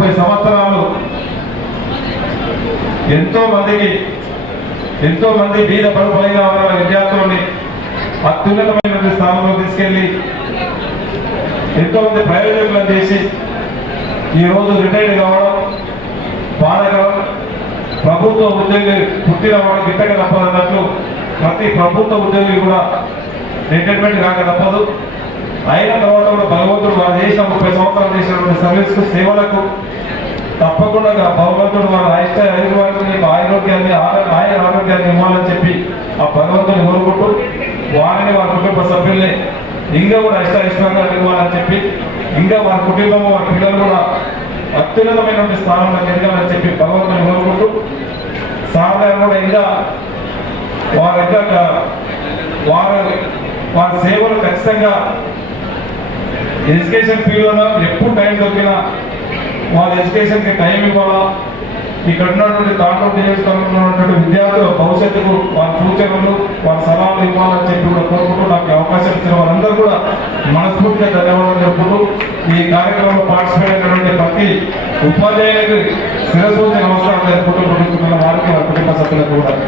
30 సంవత్సరాలు ఎంతో మంది బీద పరుపైన ఉన్న విద్యార్థులని అత్యున్నతమైన స్థానంలో తీసుకెళ్లి ఎంతో మంది ప్రయోజకులను చేసి ఈరోజు రిటైర్డ్ కావడం బాధకరం. ప్రభుత్వ ఉద్యోగి పుట్టిన వాడు గిట్టక తప్పదన్నట్లు ప్రతి ప్రభుత్వ ఉద్యోగి కూడా రిటైర్మెంట్ కాక తప్పదు. అయిన తర్వాత కూడా భగవంతుడు వారు చేసిన 30 సంవత్సరాలు చేసినటువంటి సర్వీస్కు సేవలకు తప్పకుండా భగవంతుడు వారు ఆరోగ్యాన్ని ఇవ్వాలని చెప్పి ఆ భగవంతుని కోరుకుంటూ వారిని వారి కుటుంబ సభ్యుల్ని ఇంకా కూడా ఇష్టంగా ఇవ్వాలని చెప్పి ఇంకా వారి కుటుంబం వారి పిల్లలు కూడా అత్యున్నతమైనటువంటి స్థానంలో ఎదగాలని చెప్పి భగవంతుని కోరుకుంటూ సాధారణ కూడా ఇంకా వారి సేవలు ఖచ్చితంగా ఎడ్యుకేషన్ ఫీల్డ్లో ఎప్పుడు టైం దొరికినా వాళ్ళ ఎడ్యుకేషన్కి టైం ఇవ్వాలా. ఇక్కడ ఉన్నటువంటి తాండ్రూరు నియోజకవర్గంలో ఉన్నటువంటి విద్యార్థుల భవిష్యత్తుకు వాళ్ళ సూచనలు వాళ్ళ సలహాలు ఇవ్వాలని చెప్పి కూడా కోరుకుంటూ నాకు అవకాశం ఇచ్చిన వాళ్ళందరూ కూడా మనస్ఫూర్తిగా ధన్యవాదాలు చెప్పుకుంటూ ఈ కార్యక్రమంలో పార్టిసిపేట్ అయినటువంటి ప్రతి ఉపాధ్యాయులకు శిరస్సు నమస్కారం జరుపుకుంటూ వారికి వారి కుటుంబ సభ్యులకు కూడా